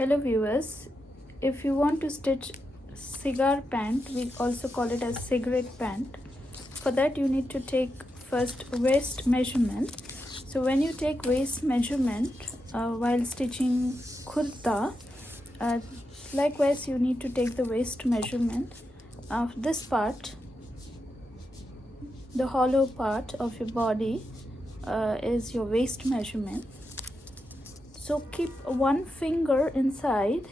Hello viewers, if you want to stitch cigar pant, we also call it as cigarette pant. For that you need to take first waist measurement. So when you take waist measurement while stitching kurta, uh, likewise you need to take the waist measurement of this part. The hollow part of your body is your waist measurement. So keep one finger inside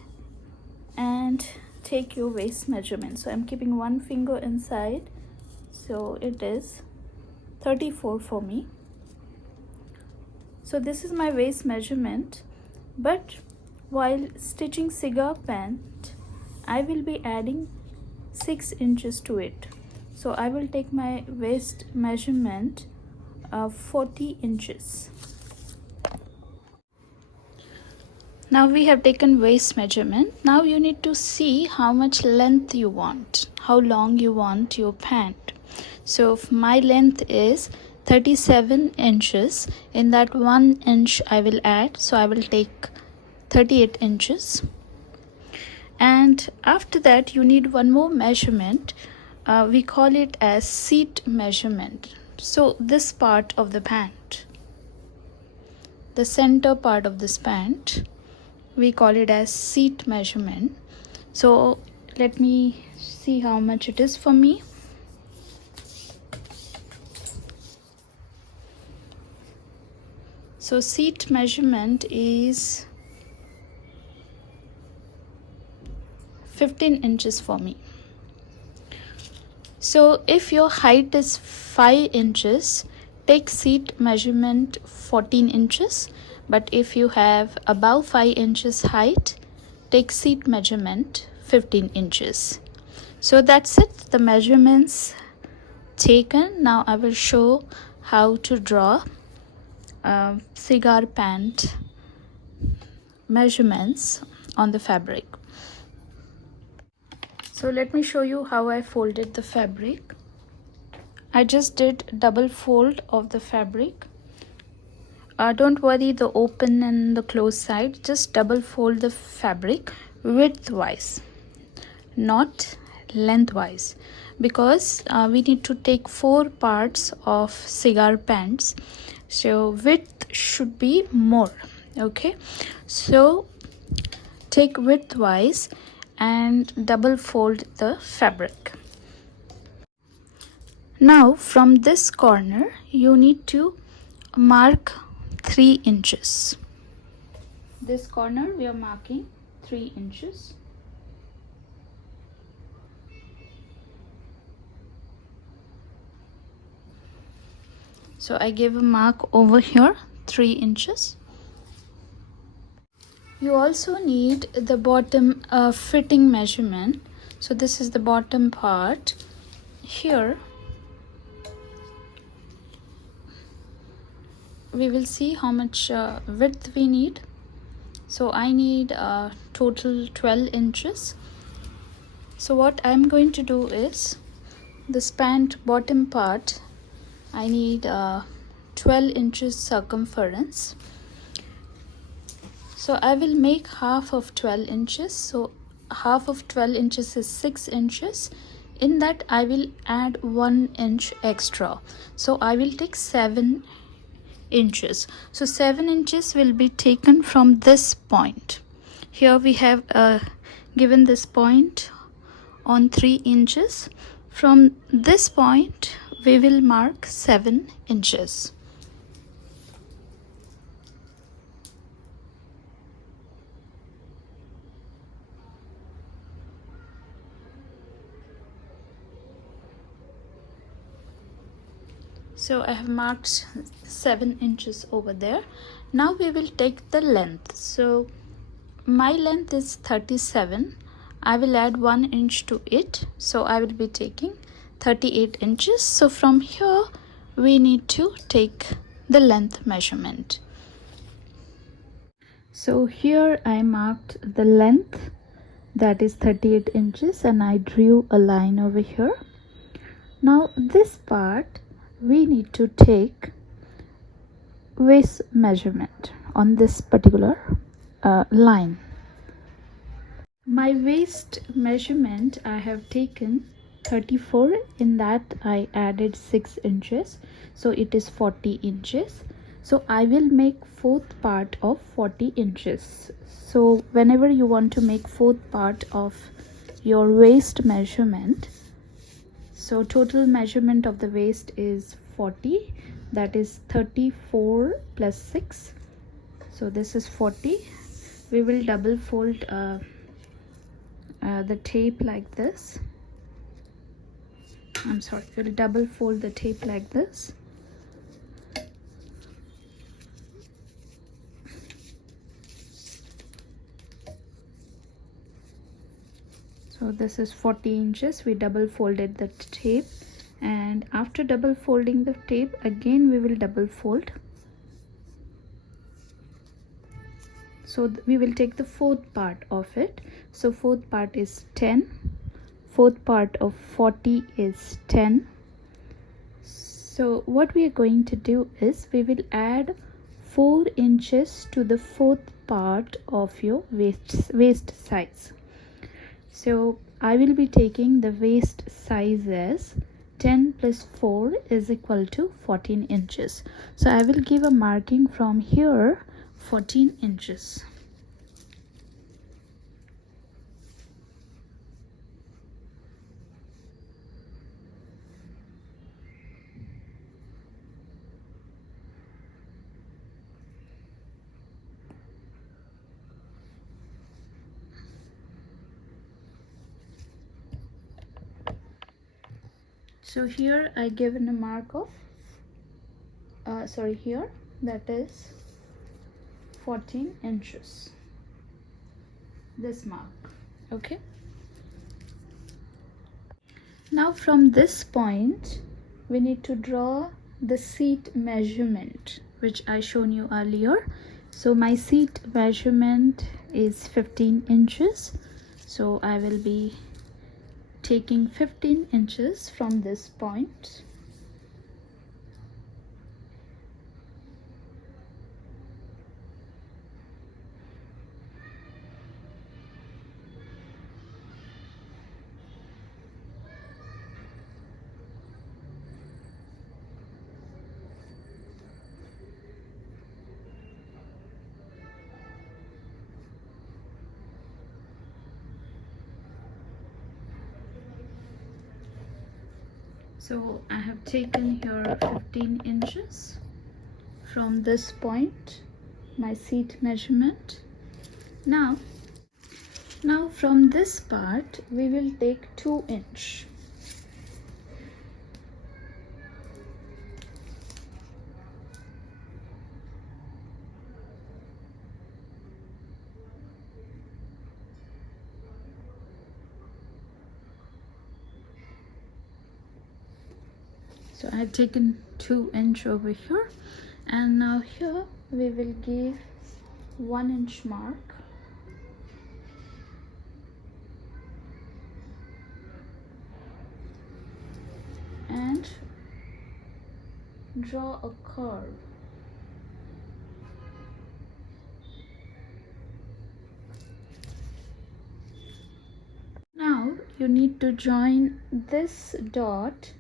and take your waist measurement. So I'm keeping one finger inside, so it is 34 for me. So this is my waist measurement, but while stitching cigar pant I will be adding 6 inches to it. So I will take my waist measurement of 40 inches. Now we have taken waist measurement. Now you need to see how much length you want, how long you want your pant. So if my length is 37 inches, in that 1 inch I will add, so I will take 38 inches. And after that you need one more measurement. We call it as seat measurement. So this part of the pant, the center part of this pant, we call it as seat measurement. So let me see how much it is for me. So seat measurement is 15 inches for me. So if your height is 5 inches, take seat measurement 14 inches. But if you have above 5 inches height, take seat measurement 15 inches. So that's it, the measurements taken. Now I will show how to draw cigar pant measurements on the fabric. So let me show you how I folded the fabric. I just did double fold of the fabric. Don't worry the open and the closed side, just double fold the fabric widthwise, not lengthwise, because we need to take 4 parts of cigar pants, so width should be more. Okay, so take widthwise and double fold the fabric. Now from this corner you need to mark 3 inches. This corner we are marking 3 inches. So I gave a mark over here, 3 inches. You also need the bottom fitting measurement. So this is the bottom part. Here we will see how much width we need. So I need total 12 inches. So what I'm going to do is, this pant bottom part I need 12 inches circumference. So I will make half of 12 inches. So half of 12 inches is 6 inches. In that I will add 1 inch extra. So I will take 7 inches. So 7 inches will be taken from this point. Here we have given this point on 3 inches. From this point we will mark 7 inches. So I have marked 7 inches over there. Now we will take the length. So my length is 37. I will add 1 inch to it. So I will be taking 38 inches. So from here we need to take the length measurement. So here I marked the length, that is 38 inches, and I drew a line over here. Now this part we need to take waist measurement on this particular line. My waist measurement, I have taken 34. In that I added 6 inches, so it is 40 inches. So I will make fourth part of 40 inches. So whenever you want to make fourth part of your waist measurement, so total measurement of the waist is 40, that is 34 plus 6, so this is 40. We will double fold the tape like this. I'm sorry, we'll double fold the tape like this. So this is 40 inches. We double folded the tape, and after double folding the tape, again we will double fold. So we will take the fourth part of it. So fourth part is 10. Fourth part of 40 is 10. So what we are going to do is we will add 4 inches to the fourth part of your waist size. So I will be taking the waist size as 10 plus 4 is equal to 14 inches. So I will give a marking from here 14 inches. So here I given a mark of here that is 14 inches, this mark. Okay, now from this point we need to draw the seat measurement which I shown you earlier. So my seat measurement is 15 inches, so I will be taking 15 inches from this point. So I have taken here 15 inches from this point, my seat measurement. Now from this part we will take 2 inch. So I have taken 2 inch over here, and now here we will give 1 inch mark. And draw a curve. Now you need to join this dot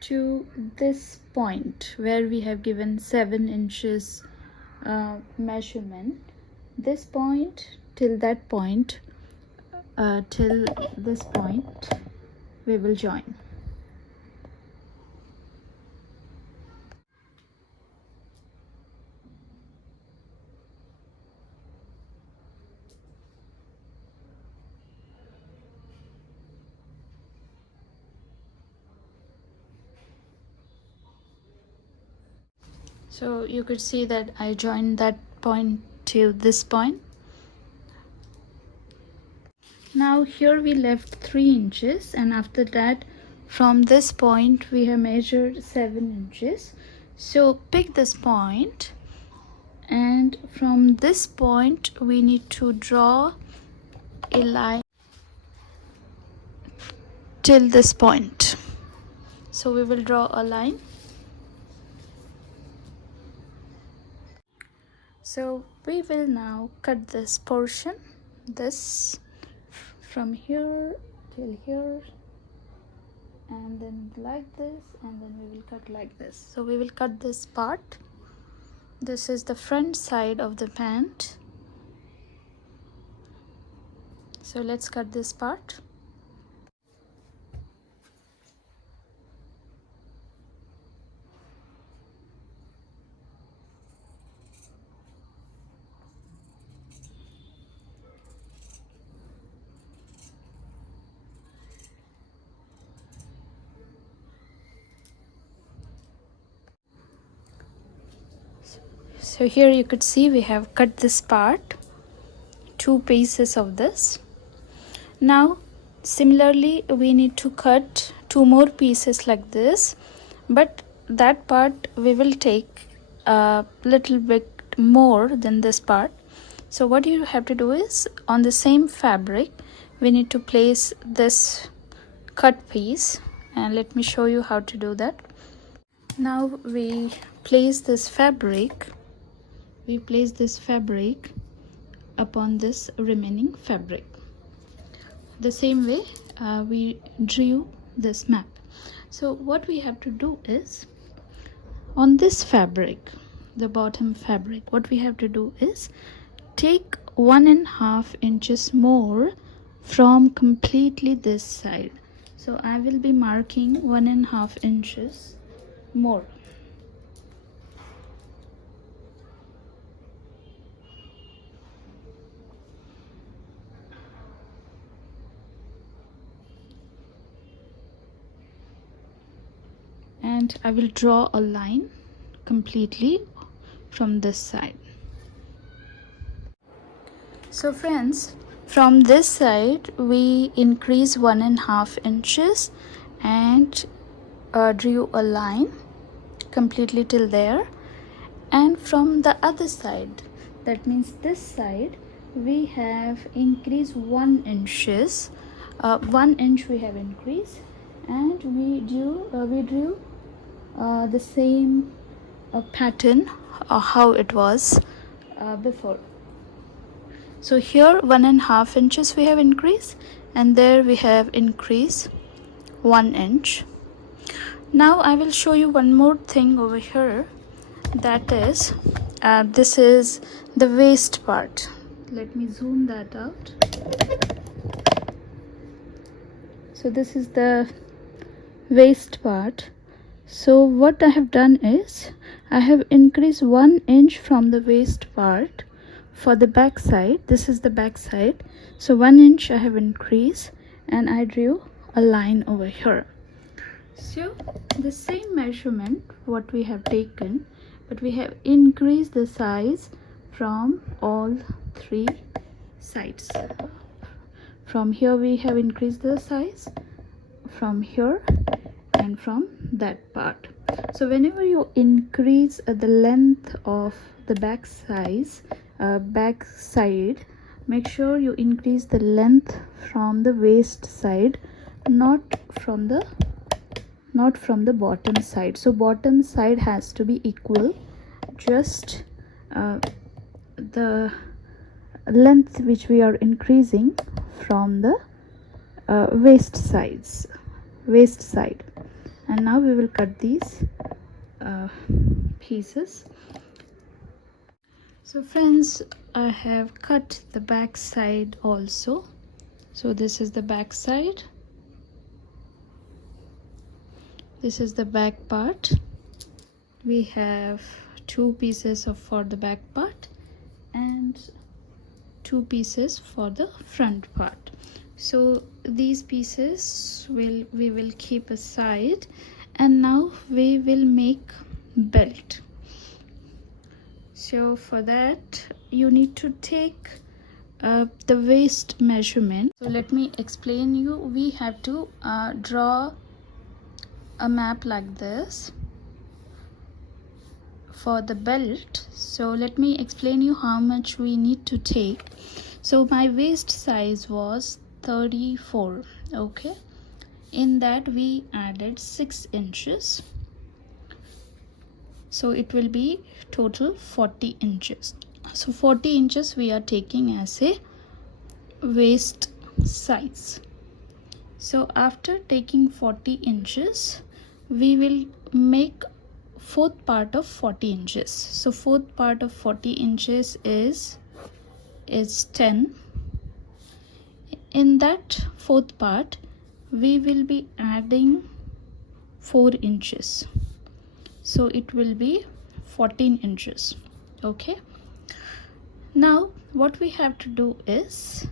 to this point where we have given 7 inches measurement. This point till that point, till this point we will join. So you could see that I joined that point to this point. Now here we left 3 inches, and after that from this point we have measured 7 inches. So pick this point, and from this point we need to draw a line till this point. So we will draw a line. So we will now cut this portion, this from here till here, and then like this, and then we will cut like this. So we will cut this part. This is the front side of the pant. So let's cut this part. So here you could see we have cut this part, 2 pieces of this. Now similarly we need to cut 2 more pieces like this, but that part we will take a little bit more than this part. So what you have to do is, on the same fabric we need to place this cut piece, and let me show you how to do that. Now we place this fabric upon this remaining fabric. The same way we drew this map. So what we have to do is, on this fabric, the bottom fabric, what we have to do is take 1.5 inches more from completely this side. So I will be marking 1.5 inches more. And I will draw a line completely from this side. So friends, from this side we increase 1.5 inches and drew a line completely till there. And from the other side, that means this side, we have increased 1 inches. 1 inch we have increased, and we drew the same pattern how it was before. So here 1.5 inches we have increased, and there we have increased 1 inch. Now I will show you one more thing over here, that is this is the waist part. Let me zoom that out. So this is the waist part. So what I have done is, I have increased 1 inch from the waist part for the back side. This is the back side, so 1 inch I have increased, and I drew a line over here. So the same measurement what we have taken, but we have increased the size from all 3 sides. From here we have increased the size, from here, and from that part. So whenever you increase the length of the back side, make sure you increase the length from the waist side, not from the bottom side. So bottom side has to be equal, just the length which we are increasing from the waist side. And now we will cut these pieces. So friends, I have cut the back side also. So this is the back side, this is the back part. We have 2 pieces for the back part and 2 pieces for the front part. So these pieces we will keep aside, and now we will make belt. So for that you need to take the waist measurement. So let me explain you. We have to draw a map like this for the belt. So let me explain you how much we need to take. So my waist size was 34, okay. In that we added 6 inches, so it will be total 40 inches. So 40 inches we are taking as a waist size. So after taking 40 inches, we will make fourth part of 40 inches. So fourth part of 40 inches is 10. In that fourth part, we will be adding 4 inches. So it will be 14 inches. Okay. Now what we have to do is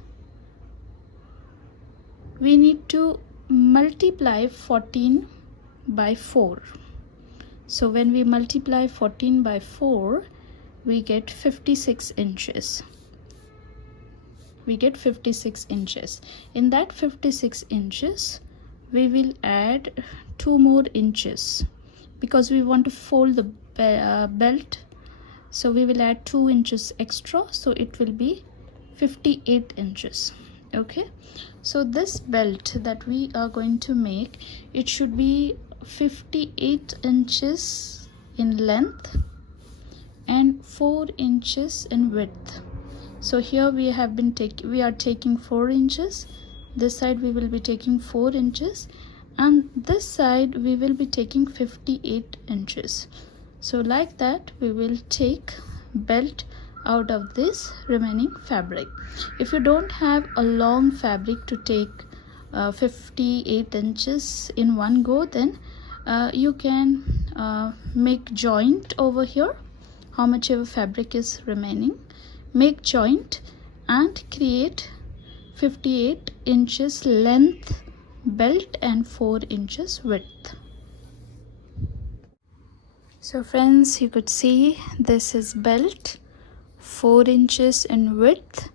we need to multiply 14 by 4. So when we multiply 14 by 4, we get 56 inches. We get 56 inches. In that 56 inches, we will add 2 more inches because we want to fold the belt. So we will add 2 inches extra, so it will be 58 inches. Okay, so this belt that we are going to make, it should be 58 inches in length and 4 inches in width. So here we are taking 4 inches, this side we will be taking 4 inches, and this side we will be taking 58 inches. So like that we will take belt out of this remaining fabric. If you don't have a long fabric to take 58 inches in one go, then you can make joint over here, how much ever fabric is remaining, make joint and create 58 inches length belt and 4 inches width. So friends, you could see this is belt, 4 inches in width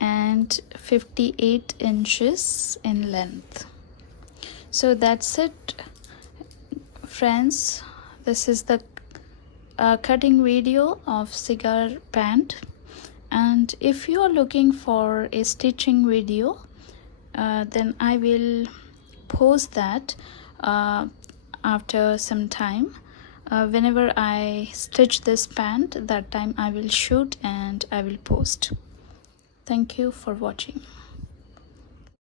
and 58 inches in length. So that's it, friends. This is the cutting video of cigar pant, and if you are looking for a stitching video, then I will post that after some time. Whenever I stitch this pant, that time I will shoot and I will post. Thank you for watching.